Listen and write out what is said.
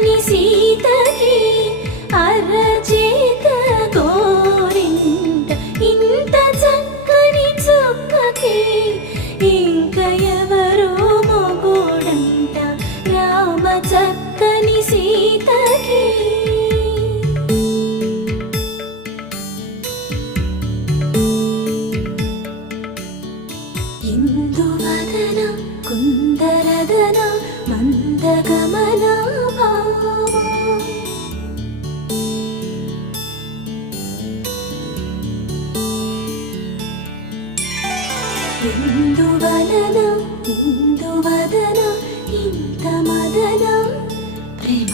చక్కని సీతకి అరచేత కోరింట ఇంత చక్కని చుక్కకి ఇంక ఎవరో మొగుడంట రామ చక్కని సీతకి. ఇందువదన కుందరదన మందగమన భామా ఇందువలన ఇందువదన ఇంత మదన ప్రేమ